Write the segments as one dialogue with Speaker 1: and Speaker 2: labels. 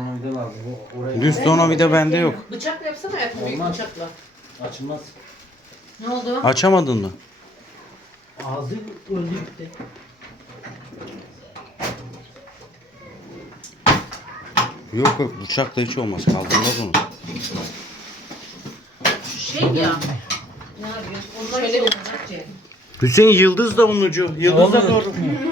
Speaker 1: tornavida lazım. Oraya
Speaker 2: Düz tornavida bende yok.
Speaker 3: Bıçakla yapsana hayatım, büyük
Speaker 1: Olmaz.
Speaker 3: bıçakla.
Speaker 1: açılmaz.
Speaker 3: Ne oldu?
Speaker 2: Açamadın mı?
Speaker 1: Ağzı öldü gitti.
Speaker 2: Yok yok, bıçakla hiç olmaz. Kaldırmaz onu.
Speaker 3: Şey ya. Ne yapıyorsun? Onlar şöyle bir
Speaker 2: Hüseyin, yıldız da onun ucu. Yıldız da doğru.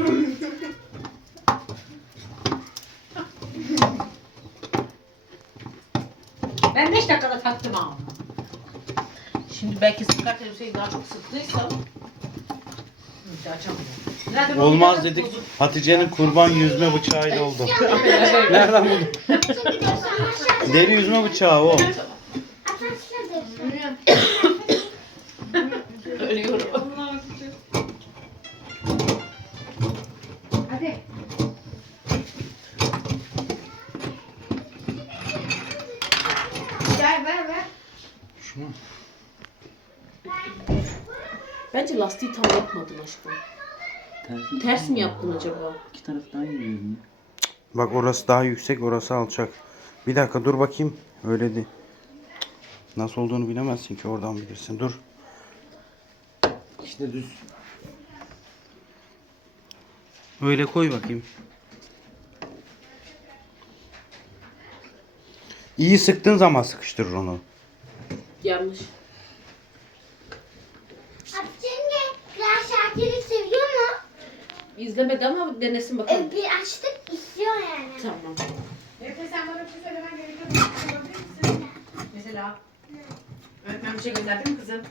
Speaker 4: Ben 5 dakikada taktım ama.
Speaker 3: Şimdi belki sıkarken Hüseyin daha çok sıktıysa işte açamıyor.
Speaker 4: Zaten
Speaker 2: Olmaz
Speaker 4: o
Speaker 2: dedik.
Speaker 4: bozuk.
Speaker 2: Hatice'nin kurban yüzme bıçağıyla oldu. Nereden buldun? Deri yüzme bıçağı o.
Speaker 3: Ölüyorum.
Speaker 4: Hadi. Gel ver.
Speaker 1: Şunu.
Speaker 3: Bence lastiği tam yapmadın aşkım. Ters mi yaptın acaba?
Speaker 1: İki taraftan yürüyorum.
Speaker 2: Bak, orası daha yüksek, orası alçak. Bir dakika dur bakayım. Öyle değil. Nasıl olduğunu bilemezsin ki, oradan bilirsin. Dur.
Speaker 1: İşte düz.
Speaker 2: Öyle koy bakayım. İyi sıktığın zaman sıkıştırır onu.
Speaker 3: Yanlış.
Speaker 5: Hatice'nin Kral Şakir'i seviyor mu?
Speaker 3: İzlemedi ama denesin bakalım.
Speaker 5: Bir açtık istiyor yani.
Speaker 3: Tamam.
Speaker 4: Efe sen bana bir şey söylemen gerekiyor. Bir şey yapabilir misin? Mesela. Öğretmen bir şey gönderdi mi kızım?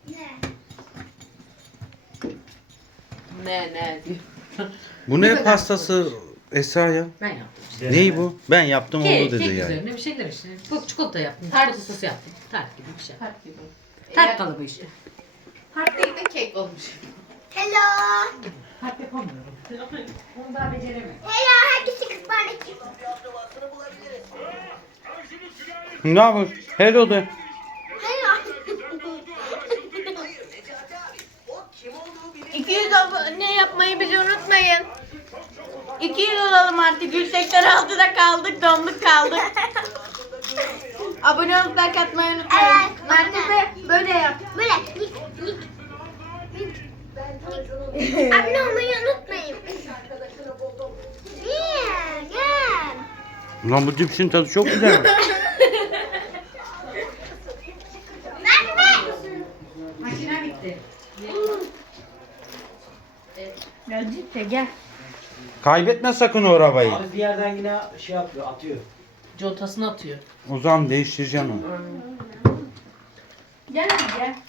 Speaker 5: Ne?
Speaker 3: Ne diyor.
Speaker 2: Bu ne pastası Esra ya?
Speaker 4: Ben yaptım.
Speaker 2: Ney bu? Ben yaptım oldu
Speaker 4: Kek
Speaker 2: dedi yani.
Speaker 4: üzerine bir şeyler işte. Bu çikolata yaptım.
Speaker 3: Tart.
Speaker 4: Çikolata sosu yaptım. Tart gibi bir şey.
Speaker 3: Tart gibi.
Speaker 4: Tart kalıbı işte.
Speaker 3: Tart değil de kek olmuş.
Speaker 5: Hello.
Speaker 4: Tart yapamıyorum. Onu daha beceremem.
Speaker 5: Hello. Herkese kısmarlık.
Speaker 2: Ne yapıyorsun? Hello de.
Speaker 5: Hello.
Speaker 6: 200 abone yapmayı bizi unutmayın. 200 olalım artık. 186'da kaldık, donduk kaldık. Abone olup like atmayı unutmayın.
Speaker 5: Evet.
Speaker 6: Mertebe böyle yap.
Speaker 5: Böyle. Abone olmayı unutmayın. Gel.
Speaker 2: Lan bu cipsin tadı çok güzel.
Speaker 4: Makine bitti.
Speaker 6: Gel ciddi gel.
Speaker 2: Kaybetme sakın o arabayı.
Speaker 1: Abi bir yerden yine şey yapıyor, atıyor.
Speaker 3: Contasını atıyor.
Speaker 2: O zaman değiştireceksin onu.
Speaker 6: Gel hadi gel.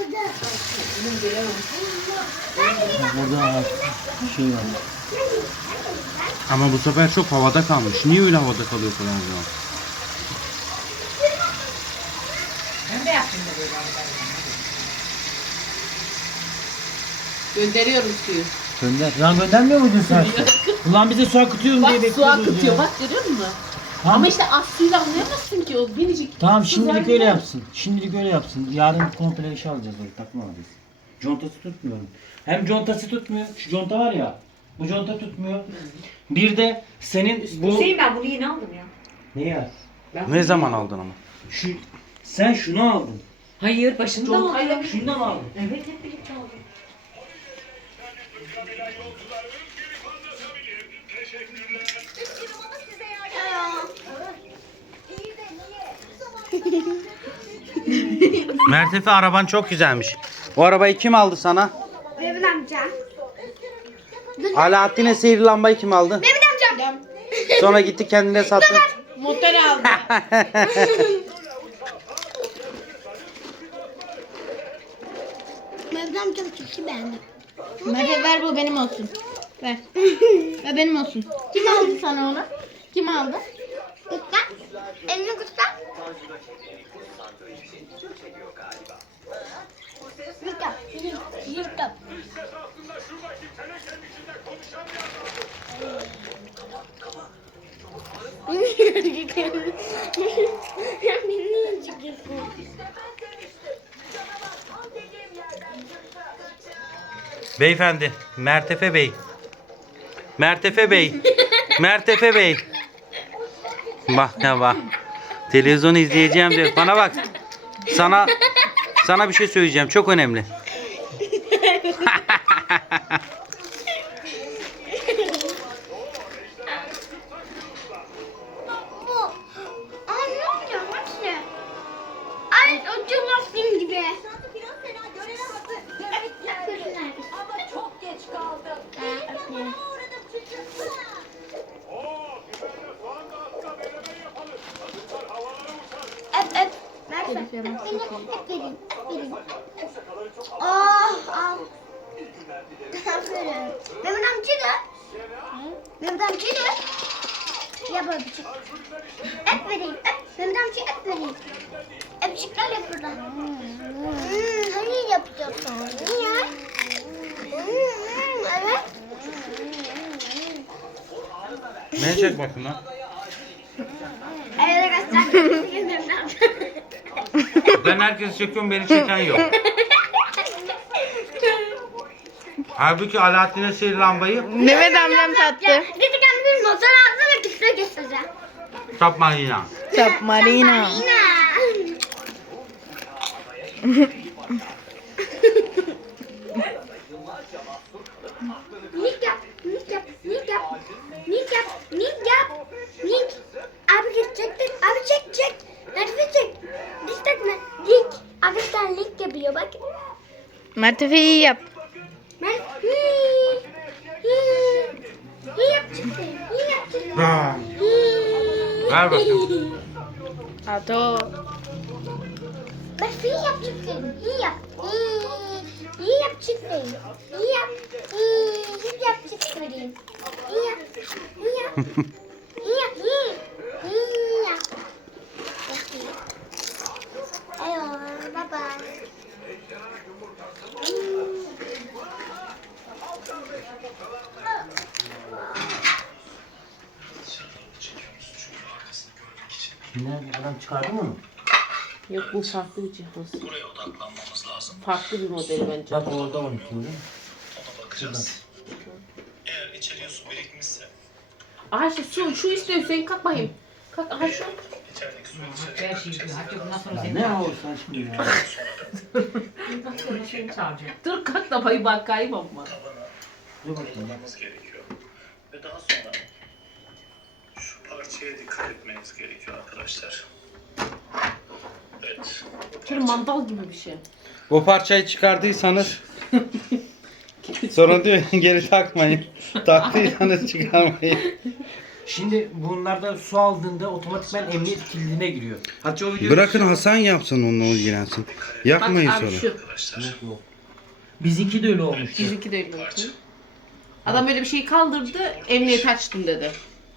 Speaker 1: Burada şey var.
Speaker 2: Ama bu sefer çok havada kalmış. Niye öyle havada kalıyor falan ya?
Speaker 4: Ben de yaptım da böyle.
Speaker 3: Gönderiyorum suyu.
Speaker 1: Gönder. Ya göndermiyor muydun sen? Ulan bize su akıtıyorum
Speaker 3: Bak
Speaker 1: diye
Speaker 3: su
Speaker 1: bekliyoruz
Speaker 3: akıtıyor.
Speaker 1: ya.
Speaker 3: Bak görüyor musun?
Speaker 1: Tamam.
Speaker 3: Ama işte az suyla anlayamazsın ki o biricik.
Speaker 1: Tamam,
Speaker 3: su
Speaker 1: şimdilik
Speaker 3: zaten-
Speaker 1: öyle yapsın. Şimdilik öyle yapsın. Yarın komple işe alacağız orayı, takma alacağız. Contası tutmuyor. Hem contası tutmuyor. Şu conta var ya. Bu conta tutmuyor. Bir de senin bu...
Speaker 4: Hüseyin ben bunu yeni aldım ya.
Speaker 1: Ne ya?
Speaker 2: Ne zaman aldın ama?
Speaker 1: Şu... Sen şunu aldın.
Speaker 4: Hayır başında
Speaker 3: Contayla
Speaker 4: aldım.
Speaker 1: Şunu da mı aldın?
Speaker 4: Evet hep birlikte aldım.
Speaker 2: Mertefe, araban çok güzelmiş. O arabayı kim aldı sana?
Speaker 5: Mehmet amca.
Speaker 2: Alaaddin'e sihirli lambayı kim aldı?
Speaker 5: Mehmet amcam.
Speaker 2: Sonra gitti kendine sattı.
Speaker 6: Motor aldım.
Speaker 5: Mehmet amcam çok iyi beğendim.
Speaker 6: Hadi ver bu benim olsun. Ver. Ver benim olsun. Kim aldı sana onu? Kim aldı?
Speaker 5: Kutla. Elini kutla. Yırtap. Yırtap. Ya beni çıkıyorsun.
Speaker 2: Beyefendi, Mertefe Bey. Mertefe Bey. Mertefe Bey. Bak ne bak. Televizyon izleyeceğim diyor. Bana bak. Sana bir şey söyleyeceğim. Çok önemli.
Speaker 5: Bu. Ay ne oluyor? Nasıl? Ay o cıvlasın gibi.
Speaker 7: Ama çok geç kaldım. Uğradım çünkü.
Speaker 5: Öp. Ver. Öp vereyim. Oh al. Aferin. Mehmet amca da. Mehmet amca da. Yap öpücük. Öp vereyim. Öp. Mehmet amca öp vereyim. Öpücükler yap burada. Hani yapacaksın? Niye? Evet.
Speaker 2: Ne çek bakın lan.
Speaker 5: Evet arkadaşlar.
Speaker 2: Ben herkesi çekiyorum, beni çeken yok. Halbuki Alaaddin'e şey lambayı
Speaker 6: Mehmet amcam sattı.
Speaker 5: Dedi kendimi motor aldı ve gitse göstereceğim.
Speaker 2: Submarina.
Speaker 6: Submarina.
Speaker 5: Yine. Nick yap. Abi çek. Abi çek. Nerede çek? Diş takma. Link. Arkadaşlar link yapıyor bak.
Speaker 6: Mert Efe iyi yap.
Speaker 5: Ben yap çıktı.
Speaker 2: Ver bakayım.
Speaker 6: Ato.
Speaker 5: Ben fi yap çıktı. İyi yap. İyi yap çıktı. İyi yap. İyi yap çıktı vereyim. İyi yap. İyi yap. İyi yap. Eyvallah. Bye bye.
Speaker 1: Nerede? Adam çıkardı mı onu?
Speaker 3: Yok bu farklı bir cihaz. Farklı bir model bence.
Speaker 1: Bak orada unutuyorum.
Speaker 8: Bakacağız. Eğer içeriye su birikmişse
Speaker 3: Aha işte şu istiyor Hüseyin, kalk bakayım. Kalk aha şu.
Speaker 8: içerideki su
Speaker 4: Her şey yapıyor. Hatta bundan sonra
Speaker 1: Ya
Speaker 4: seni
Speaker 1: ne
Speaker 4: çağıracak.
Speaker 1: olursan şimdi ya.
Speaker 4: Bundan sonra seni çağıracak.
Speaker 3: Dur kalk da bayı bakayım ama.
Speaker 1: Dur bakayım.
Speaker 8: almamız gerekiyor. Ve daha sonra şu parçaya dikkat etmeniz gerekiyor arkadaşlar. Evet. bu
Speaker 3: Şöyle
Speaker 8: parça-
Speaker 3: mandal gibi bir şey.
Speaker 2: Bu parçayı çıkardıysanız sonra diyor geri takmayın. Taktıysanız çıkarmayın.
Speaker 1: Şimdi bunlarda su aldığında otomatikman emniyet kilidine giriyor. Hatice o videoyu...
Speaker 2: Bırakın Hasan yapsın onunla ilgilensin. Yakmayın
Speaker 3: Bak abi
Speaker 2: sonra.
Speaker 3: şu.
Speaker 8: Arkadaşlar
Speaker 1: Bizimki de öyle olmuştu.
Speaker 3: Bizimki de öyle oldu. Adam böyle bir şeyi kaldırdı, emniyet açtım dedi.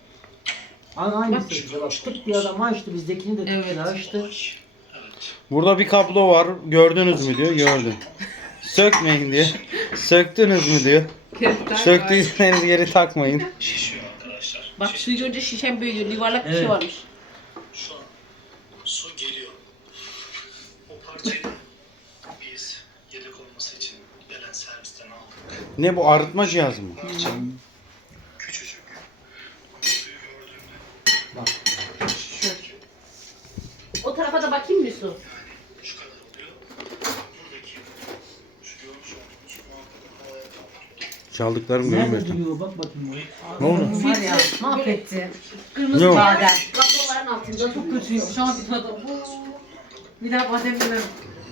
Speaker 1: Aynısı işte bak. Tık bir adam açtı. Bizdekini de tık
Speaker 3: Evet.
Speaker 1: bir açtı.
Speaker 2: Burada bir kablo var. Gördünüz mü diyor. Gördüm. Sökmeyin diyor. Söktünüz mü diyor. Söktüyseniz geri takmayın.
Speaker 8: şişiyor arkadaşlar.
Speaker 3: Bak suyu görünce şişen büyüyor, yuvarlak bir şey
Speaker 1: Evet.
Speaker 3: varmış.
Speaker 8: Şu an su geliyor. O parçayı biz yedek olması için gelen servisten aldık.
Speaker 2: Ne bu, arıtma cihazı mı?
Speaker 8: Küçücük. Ama suyu gördüğümde
Speaker 1: Bak.
Speaker 8: şişiyor ki
Speaker 3: O tarafa da bakayım bir su.
Speaker 8: şu kadar oluyor. Buradaki şu görmüş olduğunuz muhakkak havaya kaldırıyor.
Speaker 2: Çaldıklarım
Speaker 1: Nerede
Speaker 2: görmedim.
Speaker 1: duruyor? Bak bakayım.
Speaker 2: Ne oldu?
Speaker 4: Var ya mahvetti.
Speaker 3: Kırmızı
Speaker 2: Yok.
Speaker 3: badem. Kabloların altında çok kötü.
Speaker 4: Kötü. Şu an bir tadı. Bir daha badem yemem.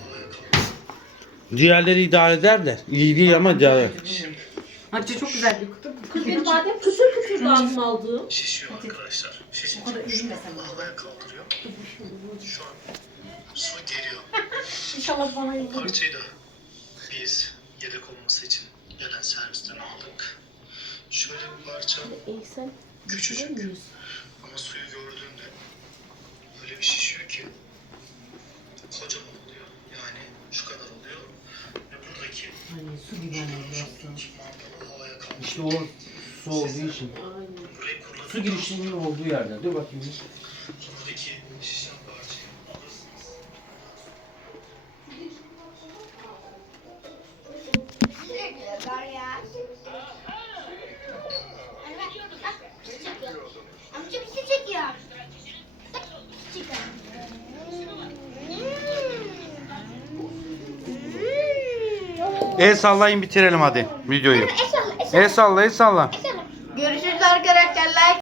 Speaker 2: Diğerleri idare eder de. İyi değil ama idare eder.
Speaker 4: Hatice çok güzel bir kutu.
Speaker 3: Kız benim badem kıtır kıtır lazım aldığım.
Speaker 8: Şişiyor arkadaşlar. Şişince
Speaker 4: O kadar üzülmesen bana.
Speaker 8: havaya kaldırıyor. Şu an su geliyor.
Speaker 3: İnşallah bana iyi.
Speaker 8: Parçayı da biz yedek olması için gelen servisten aldık. Şöyle bir parça
Speaker 3: İyi sen.
Speaker 8: küçücük
Speaker 3: Miyiz?
Speaker 8: ama suyu gördüğünde öyle bir şişiyor ki kocaman oluyor. Yani şu kadar oluyor. Ve buradaki
Speaker 4: Hani su gibi anlıyorsun.
Speaker 8: mandalı havaya kalmış.
Speaker 1: İşte o su olduğu için.
Speaker 3: Aynen.
Speaker 8: Burayı kurulan
Speaker 1: Su girişinin olduğu yerde. Dur bakayım.
Speaker 8: buradaki şişen parçayı alırsınız.
Speaker 5: Amca bir şey çekiyor.
Speaker 2: El sallayın bitirelim hadi videoyu.
Speaker 5: El salla, el salla,
Speaker 2: El salla, el salla.
Speaker 5: el salla.
Speaker 6: Görüşürüz arkadaşlar. Like